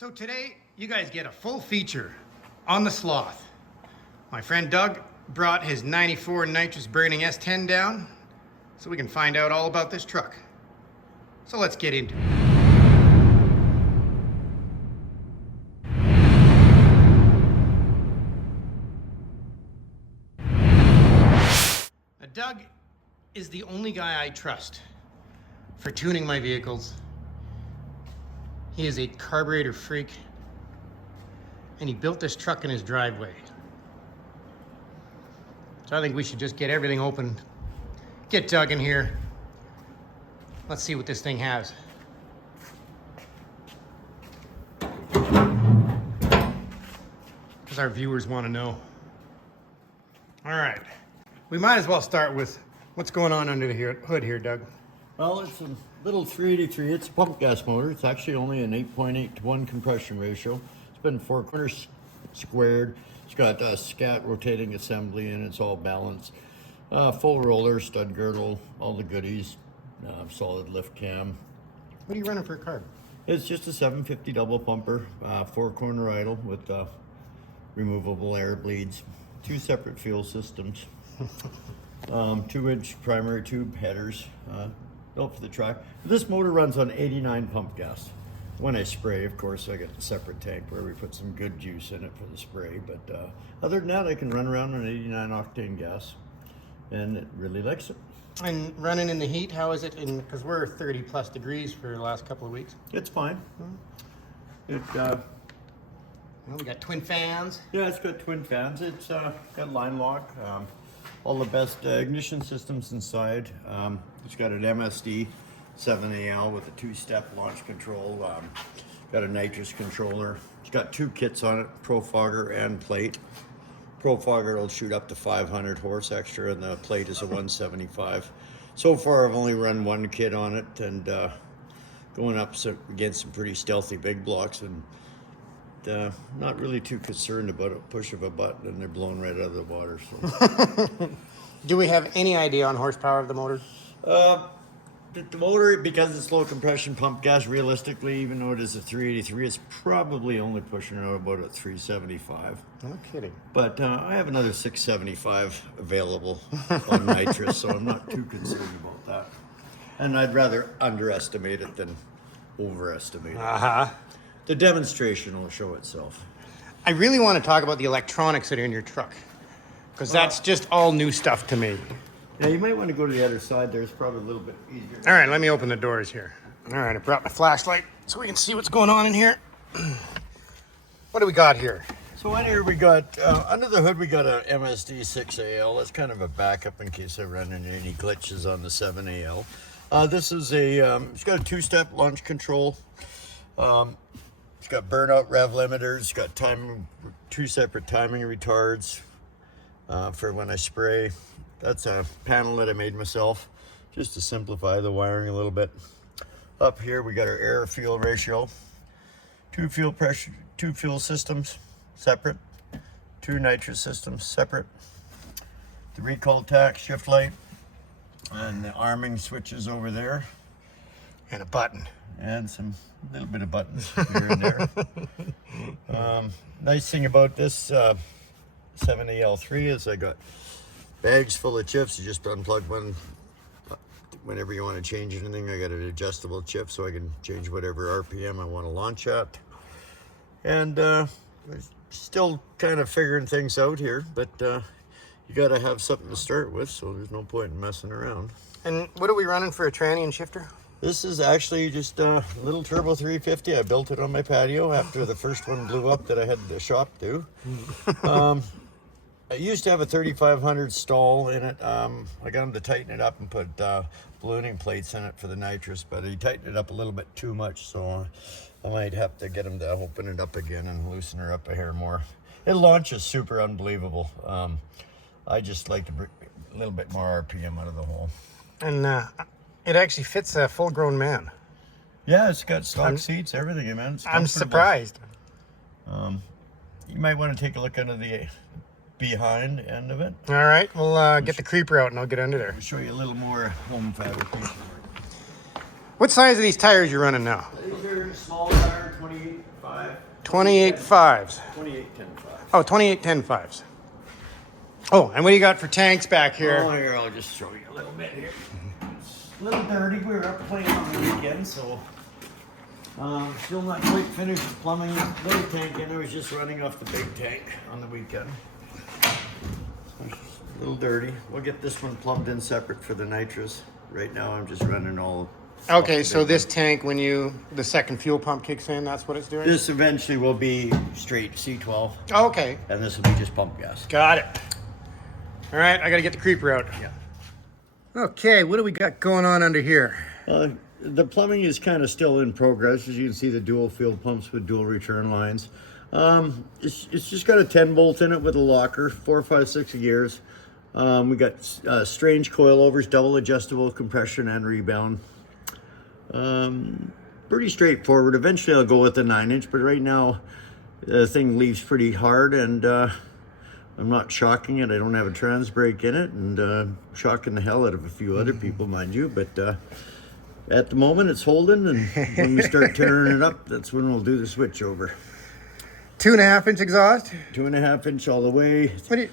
So today, you guys get a full feature on the Sloth. My friend Doug brought his 94 nitrous burning S10 down so we can find out all about this truck. So let's get into it. Now, Doug is the only guy I trust for tuning my vehicles. He is a carburetor freak, and he built this truck in his driveway. So I think we should just get everything open, get Doug in here. Let's see what this thing has. Because our viewers want to know. All right, we might as well start with what's going on under the hood here, Doug. Well, it's a little 383. It's a pump gas motor. It's actually only an 8.8 to 1 compression ratio. It's been 4 corners squared. It's got a scat rotating assembly and it's all balanced. Full roller, stud girdle, all the goodies. Solid lift cam. What are you running for a carb? It's just a 750 double pumper, 4 corner idle with removable air bleeds. 2 separate fuel systems. 2-inch primary tube headers. Built for the track. This motor runs on 89 pump gas. When I spray, of course, I got a separate tank where we put some good juice in it for the spray. But other than that, I can run around on 89 octane gas, and it really likes it. And running in the heat, how is it? Because we're 30 plus degrees for the last couple of weeks. It's fine. It well, we got twin fans. yeah, it's got twin fans. It's got line lock. All the best ignition systems inside. It's got an MSD 7AL with a 2-step launch control. Got a nitrous controller. It's got 2 kits on it, Pro Fogger and plate. Pro Fogger will shoot up to 500 horse extra, and the plate is a 175. So far, I've only run 1 kit on it, and going up against some pretty stealthy big blocks, and not really too concerned about a push of a button and they're blown right out of the water. So. Do we have any idea on horsepower of the motor? The motor, because it's low compression pump gas, realistically, even though it is a 383, it's probably only pushing out about a 375. No kidding. But I have another 675 available on nitrous, so I'm not too concerned about that. And I'd rather underestimate it than overestimate it. Uh-huh. The demonstration will show itself. I really want to talk about the electronics that are in your truck, because that's just all new stuff to me. Yeah, you might want to go to the other side. There's probably a little bit easier. All right, let me open the doors here. All right, I brought my flashlight so we can see what's going on in here. What do we got here? So in here we got, under the hood we got a MSD 6AL. That's kind of a backup in case I run into any glitches on the 7AL. This is it's got a 2-step launch control. It's got burnout rev limiters. It's got 2 separate timing retards for when I spray. That's a panel that I made myself just to simplify the wiring a little bit. Up here we got our air fuel ratio. 2 fuel systems separate. 2 nitrous systems separate. The recall tack shift light and the arming switches over there. And a button. And some little bit of buttons here and there. Nice thing about this 7AL3 is I got bags full of chips. You just unplug one whenever you want to change anything. I got an adjustable chip so I can change whatever RPM I want to launch at. And still kind of figuring things out here, but you got to have something to start with, so there's no point in messing around. And what are we running for a tranny and shifter? This is actually just a little turbo 350. I built it on my patio after the first one blew up that I had the shop do. I used to have a 3500 stall in it. I got him to tighten it up and put ballooning plates in it for the nitrous, but he tightened it up a little bit too much, so I might have to get him to open it up again and loosen her up a hair more. It launches super unbelievable. I just like to bring a little bit more RPM out of the hole. And it actually fits a full-grown man. Yeah, it's got stock seats, everything, man. I'm surprised. You might want to take a look under the behind end of it. All right, we'll get the creeper out and I'll get under there. I'll show you a little more home fabrication. What size are these tires you're running now? These are small tire, 28.5. 28.5s. 28.10.5. Oh, 28.10.5s. Oh, and what do you got for tanks back here? Oh, here, I'll just show you a little bit here. It's a little dirty. We were up playing on the weekend, so still not quite finished the plumbing. Little tank in, I was just running off the big tank on the weekend. A little dirty. We'll get this one plumbed in separate for the nitrous. Right now, I'm just running all. Okay, so this tank, when the second fuel pump kicks in, that's what it's doing? This eventually will be straight C12. Oh, okay. And this will be just pump gas. Got it. All right, I got to get the creeper out. Yeah. Okay, what do we got going on under here? The plumbing is kind of still in progress. As you can see, the dual field pumps with dual return lines. It's just got a 10 bolt in it with a locker, 4, 5, 6 gears. We got strange coilovers, double adjustable compression and rebound. Pretty straightforward. Eventually I'll go with the 9-inch, but right now the thing leaves pretty hard, and I'm not shocking it. I don't have a trans brake in it, and shocking the hell out of a few other people, mind you, but at the moment it's holding, and when we start tearing it up, that's when we'll do the switch over. 2.5-inch exhaust? 2.5-inch all the way.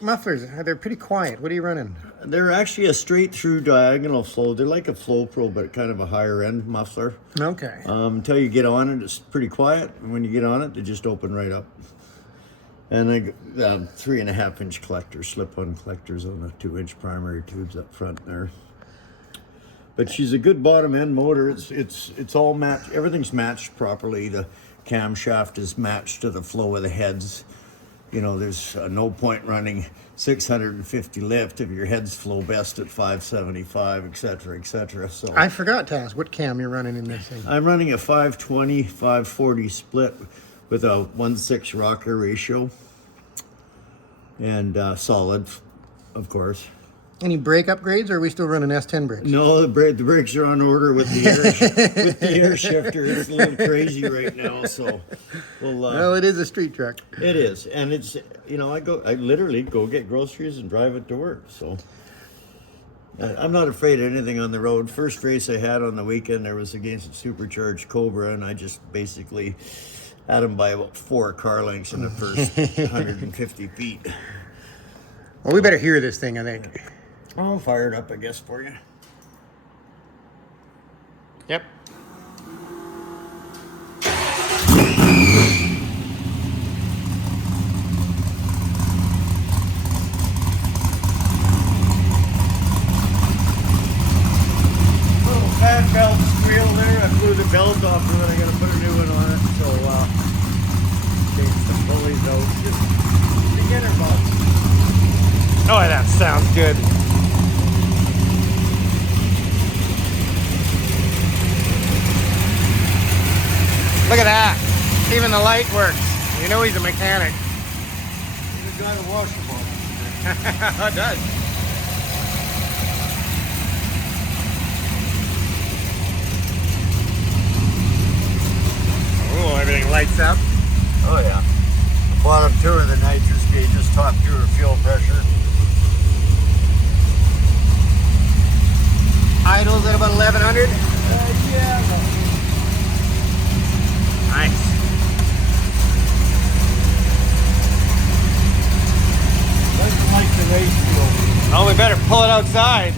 Mufflers, they're pretty quiet. What are you running? They're actually a straight through diagonal flow. They're like a Flow Pro, but kind of a higher end muffler. Okay. Until you get on it, it's pretty quiet. And when you get on it, they just open right up. And they 3.5-inch collectors, slip-on collectors on the 2-inch primary tubes up front there. But she's a good bottom end motor. It's all matched. Everything's matched properly. The camshaft is matched to the flow of the heads. You know, there's no point running 650 lift if your heads flow best at 575, etc., etc. So I forgot to ask what cam you're running in this thing. I'm running a 520, 540 split with a 1:6 rocker ratio, and solid, of course. Any brake upgrades, or are we still running S10 brakes? No, the brakes are on order with the air shifter. It's a little crazy right now, so well, it is a street truck. It is, and it's, you know, I literally go get groceries and drive it to work. So I'm not afraid of anything on the road. First race I had on the weekend, there was against a supercharged Cobra, and I just basically had him by about 4 car lengths in the first 150 feet. Well, we better hear this thing, I think. I'll fire it up, I guess, for you. Yep. Little fan belt squeal there. I blew the belt off, and then I got to put a new one on it. So, take some pulleys out. Just beginner box. Oh, that sounds good. Look at that. Even the light works. You know he's a mechanic. He's a guy to wash the ball. It does. Oh, everything lights up. Oh, yeah. The bottom 2 of the nitrous gauges, top 2 are fuel pressure. Idles at about 1100. Yeah. Nice. Doesn't like the race fuel. Oh, we better pull it outside.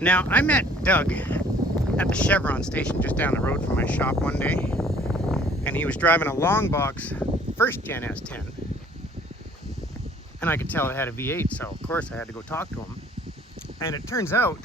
Now, I met Doug at the Chevron station just down the road from my shop one day, and he was driving a long box first gen S10, and I could tell it had a V8, so of course I had to go talk to him. And it turns out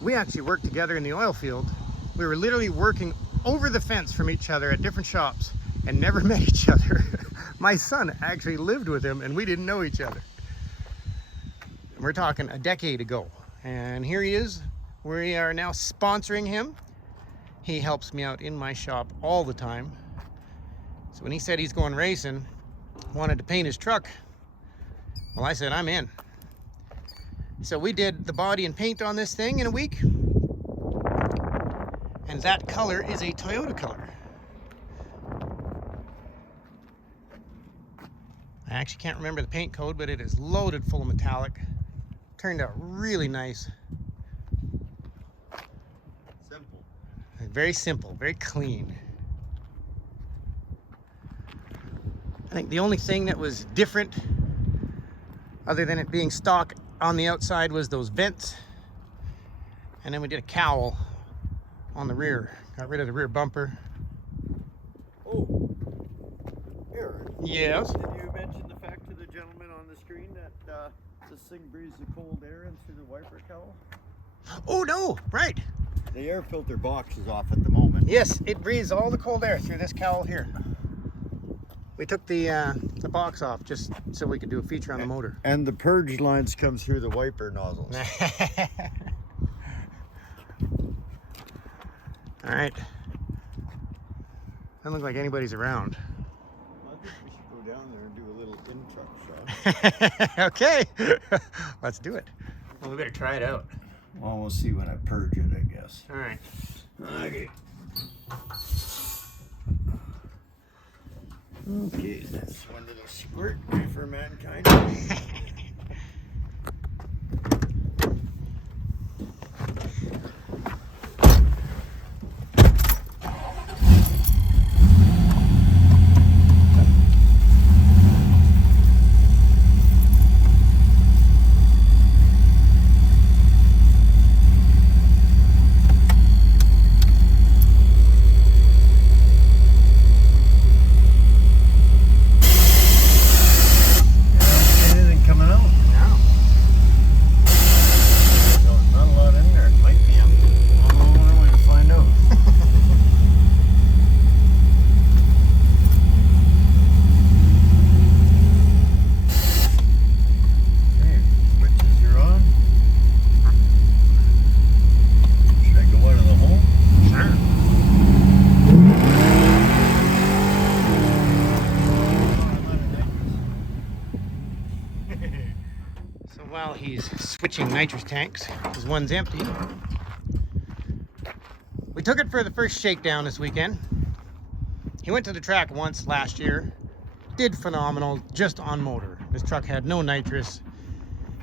we actually worked together in the oil field. We were literally working over the fence from each other at different shops and never met each other. My son actually lived with him and we didn't know each other. We're talking a decade ago. And here he is We are now sponsoring him. He helps me out in my shop all the time. So when he said he's going racing, wanted to paint his truck, well, I said, I'm in. So we did the body and paint on this thing in a week. And that color is a Toyota color. I actually can't remember the paint code, but it is loaded full of metallic. Turned out really nice. Simple. Very simple, very clean. I think the only thing that was different, other than it being stock on the outside, was those vents. And then we did a cowl on the rear. Got rid of the rear bumper. Oh, Aaron. Yes. Did you mention the fact to the gentleman on the screen that this thing breathes the cold air in through the wiper cowl? Oh no, right. The air filter box is off at the moment. Yes, it breathes all the cold air through this cowl here. We took the box off just so we could do a feature on the motor. And the purge lines come through the wiper nozzles. All right. Doesn't look like anybody's around. I think we should go down there and do a little in-truck shot. Okay, let's do it. Well, we better try it out. Well, we'll see when I purge it, I guess. All right. Okay. Okay, that's one little squirt for mankind. While he's switching nitrous tanks, because one's empty, we took it for the first shakedown this weekend. He went to the track once last year, did phenomenal just on motor. This truck had no nitrous.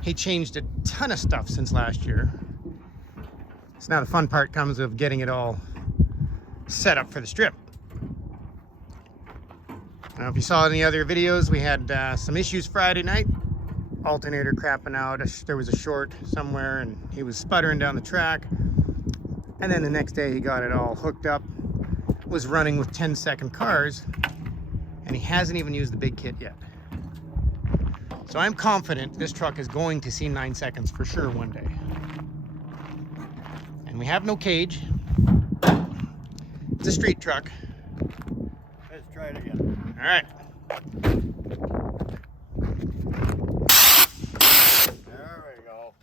He changed a ton of stuff since last year. So now the fun part comes of getting it all set up for the strip. I don't know if you saw in the other videos, we had some issues Friday night. Alternator crapping out, there was a short somewhere and he was sputtering down the track. And then the next day he got it all hooked up, was running with 10-second cars, and he hasn't even used the big kit yet. So I'm confident this truck is going to see 9 seconds for sure one day. And we have no cage. It's a street truck. Let's try it again. All right. There we go.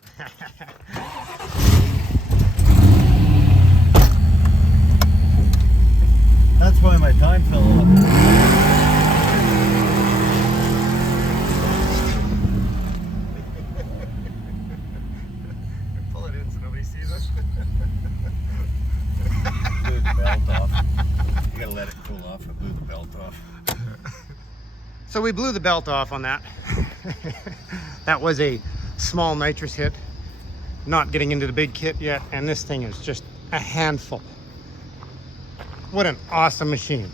That's why my time fell off. Pull it in so nobody sees us. Blew the belt off. You gotta let it cool off. I blew the belt off. So we blew the belt off on that. That was a small nitrous hit. Not getting into the big kit yet, and this thing is just a handful. What an awesome machine.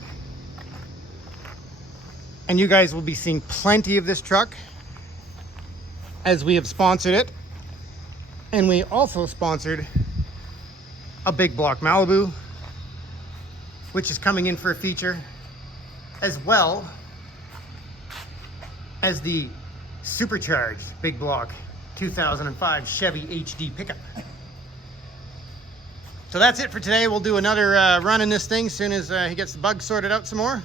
And you guys will be seeing plenty of this truck as we have sponsored it. And we also sponsored a big block Malibu, which is coming in for a feature, as well as the supercharged big block 2005 Chevy HD pickup. So that's it for today. We'll do another run in this thing as soon as he gets the bugs sorted out some more.